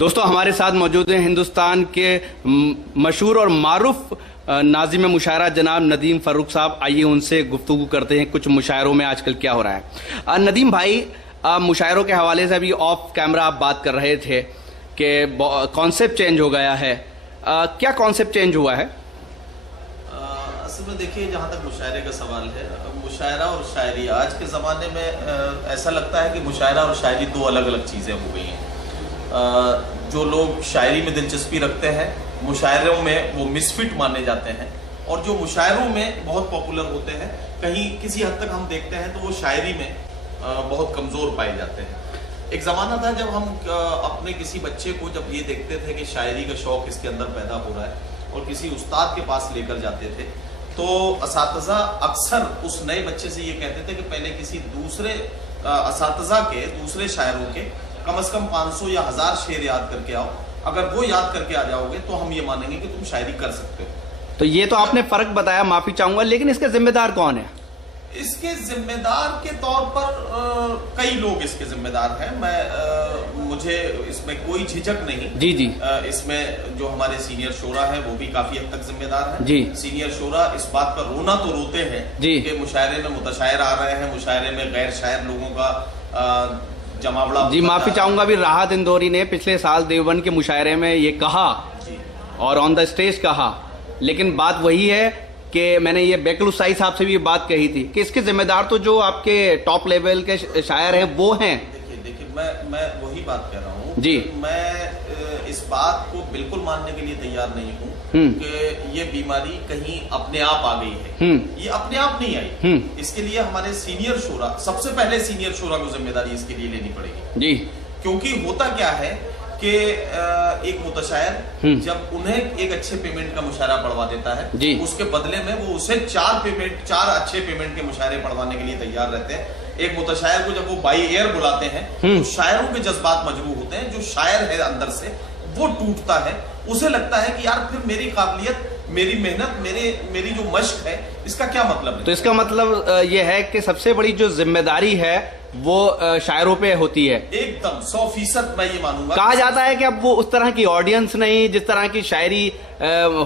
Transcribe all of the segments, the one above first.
दोस्तों हमारे साथ मौजूद हैं हिंदुस्तान के मशहूर और मारूफ नाज़िम मुशायरा जनाब नदीम फ़ारूक साहब। आइए उनसे गुफ्तगू करते हैं कुछ मुशायरों में आजकल क्या हो रहा है। नदीम भाई, मुशायरों के हवाले से अभी ऑफ कैमरा आप बात कर रहे थे कि कॉन्सेप्ट चेंज हो गया है। क्या कॉन्सेप्ट चेंज हुआ है? असल में देखिए, जहाँ तक मुशायरे का सवाल है, मुशायरा और शायरी आज के ज़माने में ऐसा लगता है कि मुशायरा और शायरी दो अलग अलग चीज़ें हो गई हैं। जो लोग शायरी में दिलचस्पी रखते हैं, मुशायरों में वो मिसफिट माने जाते हैं, और जो मुशायरों में बहुत पॉपुलर होते हैं, कहीं किसी हद तक हम देखते हैं तो वो शायरी में बहुत कमज़ोर पाए जाते हैं। एक ज़माना था जब हम अपने किसी बच्चे को जब ये देखते थे कि शायरी का शौक़ इसके अंदर पैदा हो रहा है और किसी उस्ताद के पास लेकर जाते थे, तो असातिज़ा अक्सर उस नए बच्चे से ये कहते थे कि पहले किसी दूसरे असातिज़ा के, दूसरे शायरों के कम से कम 500 या 1000 शेर याद करके आओ। अगर वो याद करके आ जाओगे तो हम ये मानेंगे कि तुम शायरी कर सकते हो। तो ये तो आपने फर्क बताया, माफी चाहूंगा, लेकिन इसका जिम्मेदार कौन है? इसके जिम्मेदार के तौर पर कई लोग इसके जिम्मेदार हैं। मुझे इसमें कोई झिझक नहीं। जी जी। इसमें जो हमारे सीनियर शोरा है वो भी काफी हद तक जिम्मेदार है। जी। सीनियर शोरा इस बात पर रोना तो रोते हैं कि मुशायरे में मुतशायर आ रहे हैं, मुशायरे में गैर शायर लोगों का जमावड़ा। जी माफी चाहूंगा, भी राहत इंदौरी ने पिछले साल देवबंद के मुशायरे में ये कहा और ऑन द स्टेज कहा, लेकिन बात वही है कि मैंने ये बेकलुसाई साहब से भी ये बात कही थी कि इसके जिम्मेदार तो जो आपके टॉप लेवल के शायर हैं वो हैं। देखिए मैं वही बात कह रहा हूँ जी। मैं इस बात को बिल्कुल मानने के लिए तैयार नहीं हूँ कि ये बीमारी कहीं अपने आप आ गई है। ये अपने आप नहीं आई। इसके लिए हमारे सीनियर शोरा, सबसे पहले सीनियर शोरा को जिम्मेदारी इसके लिए लेनी पड़ेगी। जी। क्योंकि होता क्या है कि एक मुतशायर जब उन्हें एक अच्छे पेमेंट का मुशायरा पढ़वा देता है, उसके बदले में वो उसे 4 अच्छे पेमेंट के मुशायरे पढ़वाने के लिए तैयार रहते हैं। एक मुतशायर को जब वो बाई एयर बुलाते हैं तो शायरों के जज्बात मजबूर होते हैं। जो शायर है अंदर से वो टूटता है, उसे लगता है कि यार फिर मेरी काबिलियत, मेरी मेहनत, मेरी जो मश्क है, इसका क्या मतलब है? तो इसका मतलब ये है कि सबसे बड़ी जो जिम्मेदारी है वो शायरों पे होती है। एकदम 100% मैं ये मानूंगा। कहा जाता है कि अब वो उस तरह की ऑडियंस नहीं जिस तरह की शायरी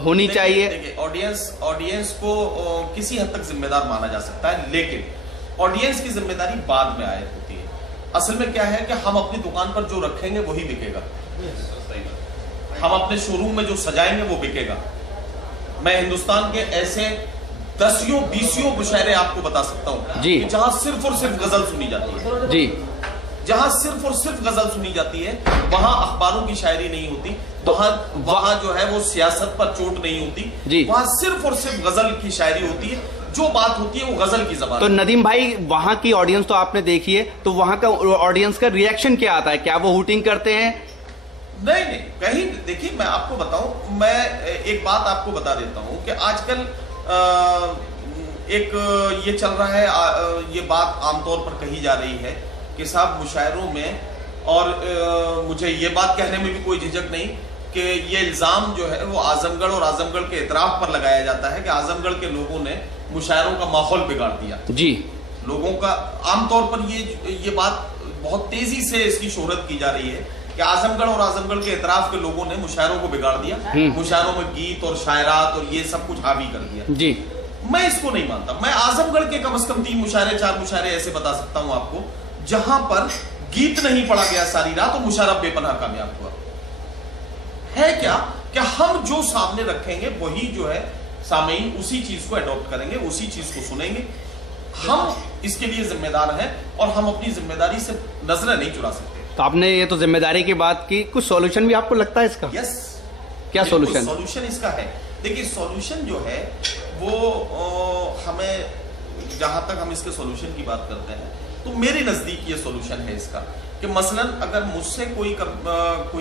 होनी चाहिए। देखिए, ऑडियंस को किसी हद तक जिम्मेदार माना जा सकता है, लेकिन ऑडियंस की जिम्मेदारी बाद में आयत होती है। असल में क्या है कि हम अपनी दुकान पर जो रखेंगे वही बिकेगा। हम अपने शोरूम में जो सजाएंगे वो बिकेगा। मैं हिंदुस्तान के ऐसे 10-20 मुशायरे आपको बता सकता हूँ जहां सिर्फ और सिर्फ गजल सुनी जाती है। जी। जहां सिर्फ और सिर्फ गजल सुनी जाती है, वहां अखबारों की शायरी नहीं होती, वहां जो है वो सियासत पर चोट नहीं होती, वहां सिर्फ और सिर्फ गजल की शायरी होती है। जो बात होती है वो गजल की जबान। तो नदीम भाई, वहां की ऑडियंस तो आपने देखी है, तो वहां का ऑडियंस का रिएक्शन क्या आता है? क्या वो हुटिंग करते हैं? नहीं, कहीं देखिए, मैं आपको बताऊं, मैं एक बात आपको बता देता हूं कि आजकल एक ये चल रहा है, ये बात आमतौर पर कही जा रही है कि साहब मुशायरों में, और मुझे ये बात कहने में भी कोई झिझक नहीं कि ये इल्जाम जो है वो आजमगढ़ और आजमगढ़ के इतराफ पर लगाया जाता है कि आजमगढ़ के लोगों ने मुशायरों का माहौल बिगाड़ दिया। जी। लोगों का आमतौर पर ये बात बहुत तेजी से इसकी शोहरत की जा रही है कि आजमगढ़ और आजमगढ़ के इतराफ के लोगों ने मुशायरों को बिगाड़ दिया, मुशायरों में गीत और शायरात और ये सब कुछ हावी कर दिया। जी। मैं इसको नहीं मानता। मैं आजमगढ़ के कम से कम 3 मुशायरे 4 मुशायरे ऐसे बता सकता हूं आपको जहां पर गीत नहीं पढ़ा गया सारी रात और मुशायरा बेपनाह कामयाब हुआ है। क्या हम जो सामने रखेंगे वही जो है सामईन उसी चीज को अडॉप्ट करेंगे, उसी चीज को सुनेंगे। हम इसके लिए जिम्मेदार हैं और हम अपनी जिम्मेदारी से नजरें नहीं चुरा सकते। तो आपने ये तो जिम्मेदारी की बात की, कुछ सॉल्यूशन भी आपको लगता है इसका? यस। क्या सॉल्यूशन? सॉल्यूशन इसका है, देखिए सॉल्यूशन जो है वो हमें, जहां तक हम इसके सॉल्यूशन की बात करते हैं तो मेरे नजदीक ये सॉल्यूशन है इसका कि मसलन अगर मुझसे कोई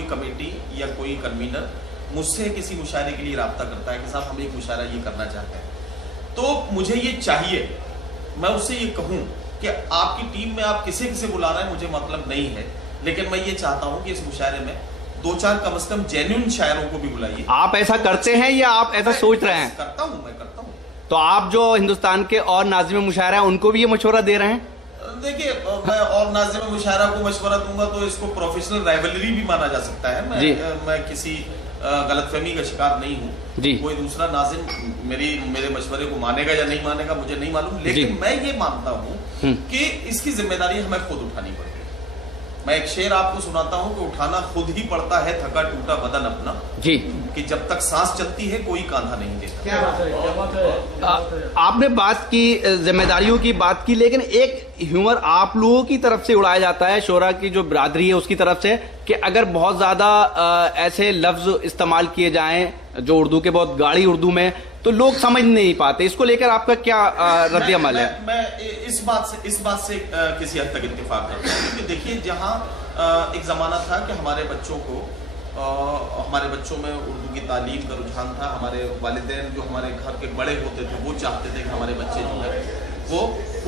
कमेटी या कोई कन्वीनर मुझसे किसी मुशायरे के लिए राब्ता करता है कि साहब हम एक मुशायरा ये करना चाहते हैं, तो मुझे ये चाहिए, मैं उससे ये कहूं कि आपकी टीम में आप किसे बुला रहे हैं मुझे मतलब नहीं है, लेकिन मैं ये चाहता हूं कि इस मुशायरे में 2-4 कम से कम जेन्युइन शायरों को भी बुलाइए। आप ऐसा करते हैं या आप ऐसा सोच रहे हैं? मैं करता हूं। तो आप जो हिंदुस्तान के और नाज़िम मुशायरा है उनको भी ये मशवरा दे रहे हैं? देखिए, मैं और नाज़िम मुशायरा को मशवरा दूंगा तो इसको प्रोफेशनल राइवलरी भी माना जा सकता है। मैं किसी गलतफहमी का शिकार नहीं हूँ। कोई दूसरा नाज़िम मेरे मशवरे को मानेगा या नहीं मानेगा मुझे नहीं मालूम, लेकिन मैं ये मानता हूँ कि इसकी जिम्मेदारी हमें खुद उठानी पड़ेगी। मैं एक शेर आपको सुनाता हूँ कि उठाना खुद ही पड़ता है थका टूटा बदन अपना, जी, कि जब तक सांस चलती है कोई कांधा नहीं देता। क्या बात है। आपने बात की जिम्मेदारियों की बात की, लेकिन एक ह्यूमर आप लोगों की तरफ से उड़ाया जाता है, शोरा की जो बिरादरी है उसकी तरफ से, कि अगर बहुत ज्यादा ऐसे लफ्ज इस्तेमाल किए जाएं जो उर्दू के बहुत गाढ़ी उर्दू में, तो लोग समझ नहीं पाते। इसको लेकर आपका क्या रद्द-ए-अमल है? मैं इस बात से किसी हद तक इत्तेफाक करता हूँ, क्योंकि देखिए जहाँ एक जमाना था कि हमारे बच्चों में उर्दू की तालीम का रुझान था। हमारे वालिदैन जो हमारे घर के बड़े होते थे वो चाहते थे कि हमारे बच्चे जो है वो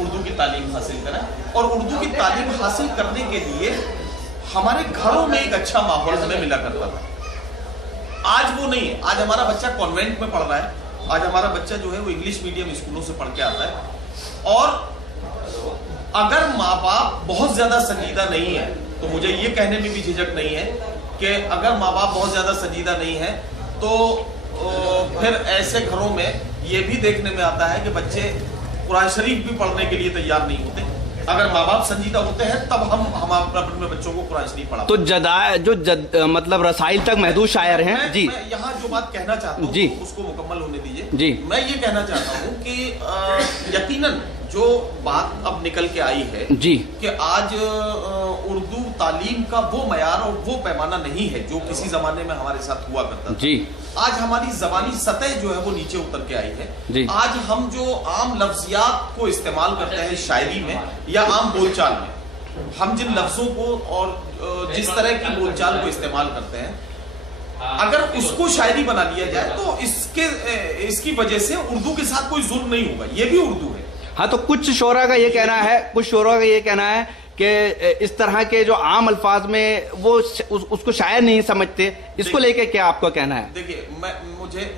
उर्दू की तालीम हासिल करें, और उर्दू की तालीम हासिल करने के लिए हमारे घरों में एक अच्छा माहौल हमें मिला करता था। आज वो नहीं है। आज हमारा बच्चा कॉन्वेंट में पढ़ रहा है, आज हमारा बच्चा जो है वो इंग्लिश मीडियम स्कूलों से पढ़ के आता है। और अगर माँ बाप बहुत ज्यादा संजीदा नहीं है, तो मुझे ये कहने में भी झिझक नहीं है कि अगर माँ बाप बहुत ज्यादा संजीदा नहीं है तो फिर ऐसे घरों में ये भी देखने में आता है कि बच्चे कुरान शरीफ भी पढ़ने के लिए तैयार नहीं होते। अगर माँ बाप संजीदा होते हैं तब हम अपने बच्चों को कुरान शरीफ पढ़ा। तो मतलब रसाइल तक महदूद शायर हैं। जी, मैं यहाँ जो बात कहना चाहता हूँ तो उसको मुकम्मल होने दीजिए। जी, मैं ये कहना चाहता हूँ कि यकीनन जो बात अब निकल के आई है जी, कि आज उर्दू तालीम का वो मयार और वो पैमाना नहीं है जो किसी जमाने में हमारे साथ हुआ करता था। जी, आज हमारी जबानी सतह जो है वो नीचे उतर के आई है जी। आज हम जो आम लफ्जियात को इस्तेमाल करते हैं शायरी में या आम बोलचाल में, हम जिन लफ्जों को और जिस तरह की बोलचाल को इस्तेमाल करते हैं, अगर उसको शायरी बना लिया जाए तो इसकी वजह से उर्दू के साथ कोई जुल्म नहीं होगा। ये भी उर्दू है। हाँ, तो कुछ शोरा का ये कहना है कि इस तरह के जो आम अल्फाज में वो उसको शायर नहीं समझते। इसको लेके क्या आपका कहना है? देखिए,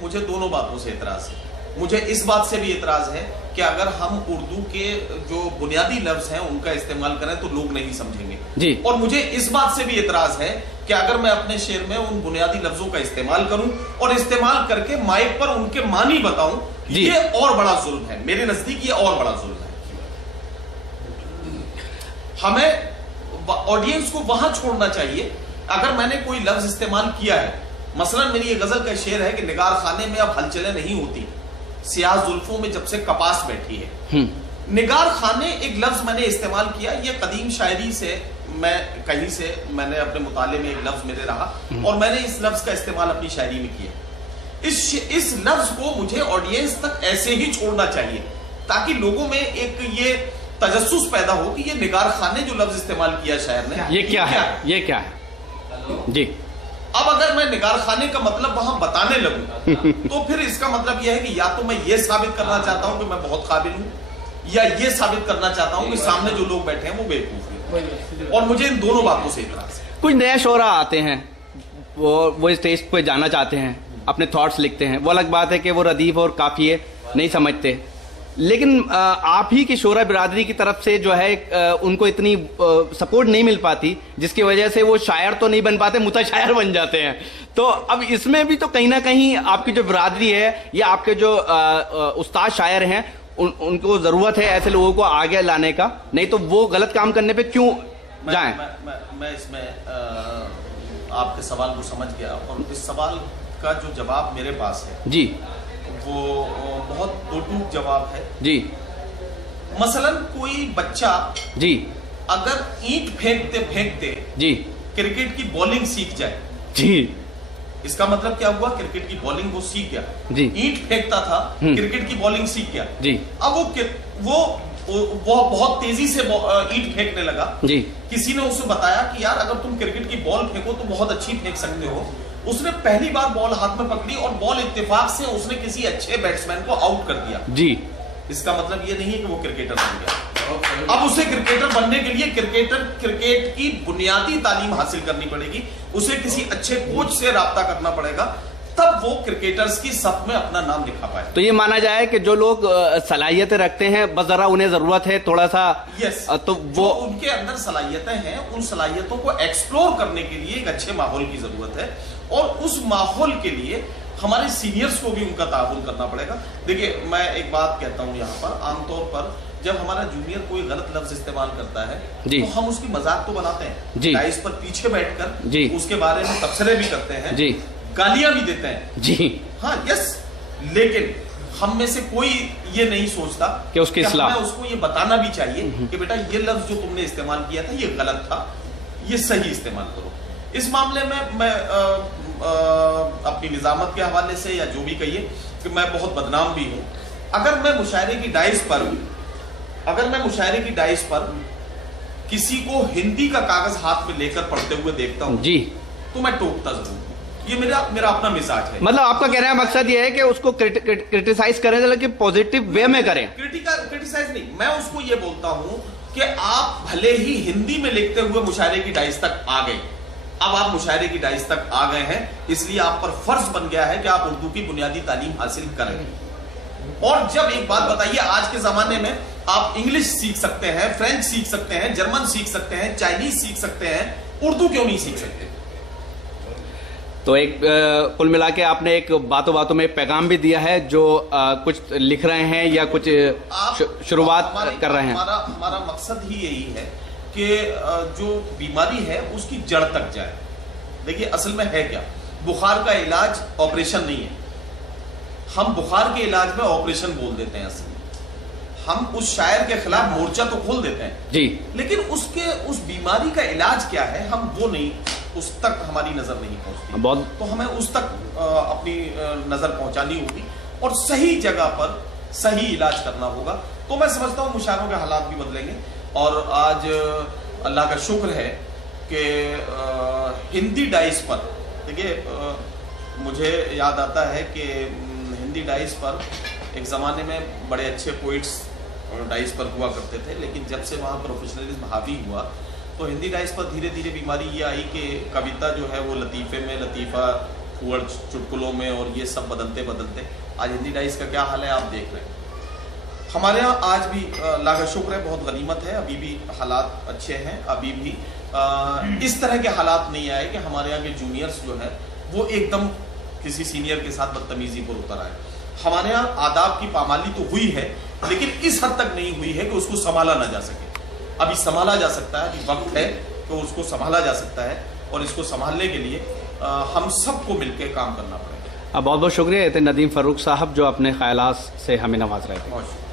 मुझे दोनों बातों से एतराज है। मुझे इस बात से भी एतराज है कि अगर हम उर्दू के जो बुनियादी लफ्ज हैं उनका इस्तेमाल करें तो लोग नहीं समझेंगे जी। और मुझे इस बात से भी एतराज है कि अगर मैं अपने शेर में उन बुनियादी लफ्जों का इस्तेमाल करूं और इस्तेमाल करके माइक पर उनके मानी बताऊं, ये और बड़ा जुल्म है। मेरे नजदीक ये और बड़ा जुल्म है। हमें ऑडियंस को वहां छोड़ना चाहिए। अगर मैंने कोई लफ्ज इस्तेमाल किया है, मसलन मेरी ये गजल का शेर है कि निगार खाने में अब हलचलें नहीं होती, सियाह जुल्फों में जब से कपास बैठी है। निगार खाने एक लफ्ज मैंने इस्तेमाल किया, ये कदीम शायरी से मैंने अपने मुताले में एक लफ्ज मेरे रहा और मैंने इस लफ्ज का इस्तेमाल अपनी शायरी में किया। इस लफ्ज को मुझे ऑडियंस तक ऐसे ही छोड़ना चाहिए ताकि लोगों में एक ये तजस्सुस पैदा हो कि ये निगार खाने जो लफ्ज इस्तेमाल किया शायर ने, ये क्या है जी। अब अगर मैं निगार खाने का मतलब वहां बताने लगूं तो फिर इसका मतलब यह है कि या तो मैं ये साबित करना चाहता हूं कि मैं बहुत काबिल हूं, या ये साबित करना चाहता हूं कि सामने जो लोग बैठे हैं वो बेवकूफ हैं। और मुझे इन दोनों बातों से इतराज है। कुछ नया शोरा आते हैं, वो स्टेज पे जाना चाहते हैं, अपने थॉट्स लिखते हैं, वो अलग बात है कि वो रदीफ और काफिये नहीं समझते, लेकिन आप ही की शोरा बिरादरी की तरफ से जो है उनको इतनी सपोर्ट नहीं मिल पाती, जिसकी वजह से वो शायर तो नहीं बन पाते, मुताशायर बन जाते हैं। तो अब इसमें भी तो कहीं ना कहीं आपकी जो बिरादरी है या आपके जो उस्ताद शायर हैं उनको जरूरत है ऐसे लोगों को आगे लाने का, नहीं तो वो गलत काम करने पे क्यों जाएं? मैं इसमें आपके सवाल को समझ गया और इस सवाल का जो जवाब मेरे पास है जी, वो बहुत टूक जवाब है जी। मसलन कोई बच्चा जी अगर ईंट फेंकते फेंकते जी क्रिकेट की बॉलिंग सीख जाए जी, इसका मतलब क्या हुआ? क्रिकेट की बॉलिंग वो सीख गया जी। ईंट फेंकता था, क्रिकेट की बॉलिंग सीख गया जी। अब वो बहुत तेजी से ईंट फेंकने लगा जी। किसी ने उसे बताया कि यार अगर तुम क्रिकेट की बॉल फेंको तो बहुत अच्छी फेंक सकते हो। उसने पहली बार बॉल हाथ में पकड़ी और बॉल इत्तेफाक से उसने किसी अच्छे बैट्समैन को आउट कर दिया जी। इसका मतलब ये नहीं है कि वो क्रिकेटर बन गया। अब उसे क्रिकेटर बनने के लिए क्रिकेट की बुनियादी तालीम हासिल करनी पड़ेगी, उसे किसी अच्छे कोच से राब्ता करना पड़ेगा, तब वो क्रिकेटर्स की सफ में अपना नाम लिखा पाए। तो ये माना जाए कि जो लोग सलाहियतें रखते हैं, बस जरा उन्हें जरूरत है थोड़ा सा तो वो उनके अंदर सलाहियतें हैं, उन सलाहियतों को एक्सप्लोर करने के लिए एक अच्छे माहौल की जरूरत है, और उस माहौल के लिए हमारे सीनियर्स को भी उनका ताउन करना पड़ेगा। देखिए, मैं एक बात कहता हूं यहाँ पर, आमतौर पर जब हमारा जूनियर कोई गलत लफ्ज इस्तेमाल करता है तो हम उसकी मजाक तो बनाते हैं, डाइस पर पीछे बैठकर उसके बारे में तबसरे भी करते हैं, गालियां भी देते हैं जी, हाँ यस, लेकिन हम में से कोई ये नहीं सोचता कि उसके इस्लाह हमें उसको ये बताना भी चाहिए कि बेटा ये लफ्ज जो तुमने इस्तेमाल किया था ये गलत था, ये सही इस्तेमाल करो। इस मामले में मैं अपनी निजामत के हवाले से या जो भी कहिए कि मैं बहुत बदनाम भी हूं। अगर मैं मुशायरे की डाइस पर किसी को हिंदी का कागज हाथ में लेकर पढ़ते हुए देखता हूं जी, तो मैं टोकता जरूर। ये मेरा अपना मिजाज है। मतलब आपका कहने का मकसद ये है कि उसको क्रिटिसाइज करें, लेकिन पॉजिटिव वे में करें, क्रिटिसाइज नहीं। मैं उसको ये बोलता हूं कि आप भले ही हिंदी में लिखते हुए मुशायरे की डाइस तक आ गए, अब आप मुशायरे की डाइस तक आ गए हैं, इसलिए आप पर फर्ज बन गया है कि आप उर्दू की बुनियादी तालीम हासिल करें। और जब एक बात बताइए, आज के जमाने में आप इंग्लिश सीख सकते हैं, फ्रेंच सीख सकते हैं, जर्मन सीख सकते हैं, चाइनीज सीख सकते हैं, उर्दू क्यों नहीं सीख सकते? तो एक कुल मिला के आपने एक बातों बातों में पैगाम भी दिया है, जो कुछ लिख रहे हैं या कुछ शुरुआत कर रहे हैं। हमारा मकसद ही यही है कि जो बीमारी है उसकी जड़ तक जाए। देखिए, असल में है क्या, बुखार का इलाज ऑपरेशन नहीं है। हम बुखार के इलाज में ऑपरेशन बोल देते हैं। असल में हम उस शायर के खिलाफ मोर्चा तो खोल देते हैं जी, लेकिन उस बीमारी का इलाज क्या है, हम वो नहीं, उस तक हमारी नजर नहीं पहुंचती। तो हमें उस तक अपनी नजर पहुंचानी होगी और सही जगह पर सही इलाज करना होगा। तो मैं समझता हूं मुशायरों के हालात भी बदलेंगे। और आज अल्लाह का शुक्र है कि हिंदी डाइस पर, देखिए, मुझे याद आता है कि हिंदी डाइस पर एक ज़माने में बड़े अच्छे पोइट्स डाइस पर हुआ करते थे, लेकिन जब से वहाँ प्रोफेशनलिज्म हावी हुआ तो हिंदी डाइस पर धीरे धीरे बीमारी ये आई कि कविता जो है वो लतीफ़े में लतीफ़ा हुआ, चुटकुलों में, और ये सब बदलते बदलते आज हिंदी डाइस का क्या हाल है आप देख रहे हैं। हमारे यहाँ आज भी अल्लाह का शुक्र है, बहुत गनीमत है, अभी भी हालात अच्छे हैं। अभी भी इस तरह के हालात नहीं आए कि हमारे यहाँ के जूनियर्स जो है वो एकदम किसी सीनियर के साथ बदतमीजी पर उतर आए। हमारे यहाँ आदाब की पामाली तो हुई है, लेकिन इस हद तक नहीं हुई है कि उसको संभाला ना जा सके। अभी संभाला जा सकता है, अभी वक्त है तो उसको संभाला जा सकता है, और इसको संभालने के लिए हम सबको मिलकर काम करना पड़ेगा। बहुत बहुत शुक्रिया नदीम फ़ारूक साहब, जो अपने ख्यालात से हमें नवाज रहे थे।